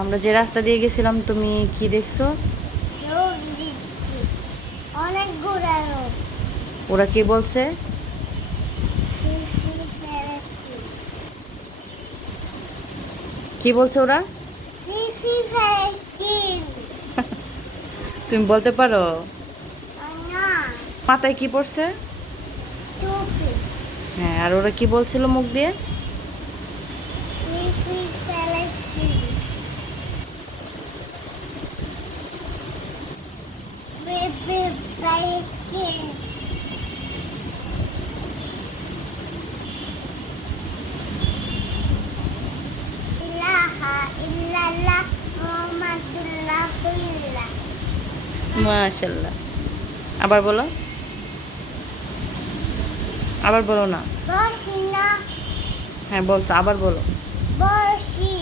আমরা যে রাস্তা দিয়ে গেছিলাম তুমি কি দেখছো? রোদ দিচ্ছে, অনেক ঘোড়া রোদ। ওরা কি বলছে? ফিরফির ফেরেছি, কি বলছে ওরা? ফিরফির ফেরেছি। তুমি বলতে পারো? না, মাথায় কি পড়ছে? টুপি। হ্যাঁ, আর ওরা কি বলছিল মুখ দিয়ে? ফিরফির ফেরেছি, ফিরফির ফেরেছি। ইলাহা ইল্লাল্লাহ মুহাম্মাদুর রাসূলুল্লাহ। মাশাল্লাহ। আবার বলো, আবার বলো না। বসি না, হ্যাঁ বলছো, আবার বলো। বসি।